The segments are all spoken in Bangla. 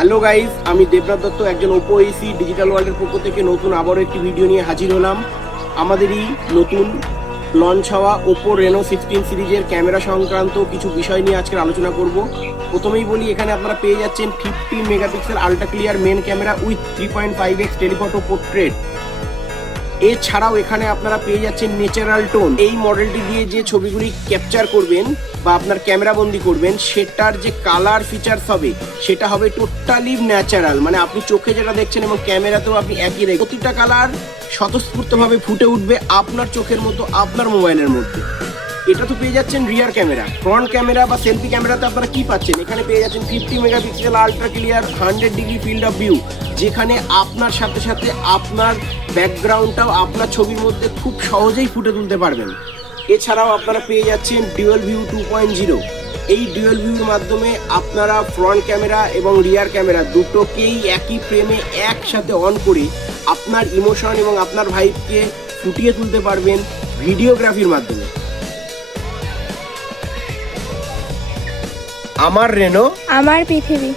হ্যালো গাইস, আমি দেবনাথ দত্ত, একজন ওপো এসি ডিজিটাল ওয়ার্ল্ডের পক্ষ থেকে নতুন আবারও একটি ভিডিও নিয়ে হাজির হলাম। আমাদেরই নতুন লঞ্চ হওয়া ওপো রেনো 16 সিরিজের ক্যামেরা সংক্রান্ত কিছু বিষয় নিয়ে আজকে আলোচনা করব। প্রথমেই বলি, এখানে আপনারা পেয়ে যাচ্ছেন 15 megapixel ultra clear main camera with 3.5x telephoto portrait. এছাড়াও এখানে আপনারা পেয়ে যাচ্ছেন ন্যাচারাল টোন। এই মডেলটি দিয়ে যে ছবিগুলি ক্যাপচার করবেন বা আপনার ক্যামেরা বন্দি করবেন, সেটার যে কালার ফিচার্স হবে সেটা হবে টোটালি ন্যাচারাল। মানে আপনি চোখে যেটা দেখছেন এবং ক্যামেরাতেও আপনি একই রেখে প্রতিটা কালার স্বতঃস্ফূর্তভাবে ফুটে উঠবে আপনার চোখের মতো, আপনার মোবাইলের মধ্যে। এটা তো পেয়ে যাচ্ছেন রিয়ার ক্যামেরা। ফ্রন্ট ক্যামেরা বা সেলফি ক্যামেরাতে আপনারা কি পাচ্ছেন? এখানে পেয়ে যাচ্ছেন 50 megapixel ultra clear 100 degree field of view, যেখানে আপনার সাথে সাথে আপনার ব্যাকগ্রাউন্ডটাও আপনার ছবির মধ্যে খুব সহজেই ফুটে তুলতে পারবেন। এছাড়াও আপনারা পেয়ে যাচ্ছেন ডুয়াল ভিউ 2.0। এই ডুয়াল ভিউর মাধ্যমে আপনারা ফ্রন্ট ক্যামেরা এবং রিয়ার ক্যামেরা দুটোকেই একই ফ্রেমে একসাথে অন করে আপনার ইমোশন এবং আপনার ভাইবকে ফুটিয়ে তুলতে পারবেন ভিডিওগ্রাফির মাধ্যমে। আমার রেনো, আমার পৃথিবী।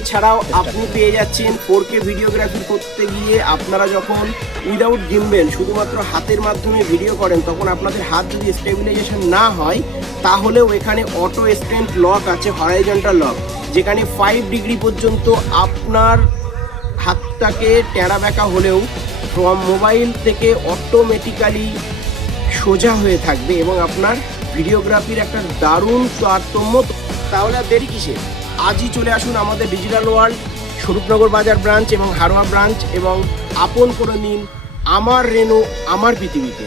এছাড়াও আপনি পেয়ে যাচ্ছেন 4K ভিডিওগ্রাফি করতে গিয়ে আপনারা যখন উইদাউট গিম্বেল শুধুমাত্র হাতের মাধ্যমে ভিডিও করেন, তখন আপনাদের হাত যদি স্টেবিলাইজেশন না হয় তাহলেও এখানে অটো স্ট্যান্ড লক আছে, হরাইজন্টাল লক, যেখানে 5 ডিগ্রি পর্যন্ত আপনার হাতটাকে টেরা বেঁকা হলেও মোবাইল থেকে অটোমেটিক্যালি সোজা হয়ে থাকবে এবং আপনার ভিডিওগ্রাফির একটা দারুণ তারতম্য। তাহলে আর দেরি কিসের? আজই চলে আসুন আমাদের ডিজিটাল ওয়ার্ল্ড স্বরূপনগর বাজার ব্রাঞ্চ এবং হারোয়া ব্রাঞ্চ এবং আপন করে নিন আমার রেনো, আমার পৃথিবীকে।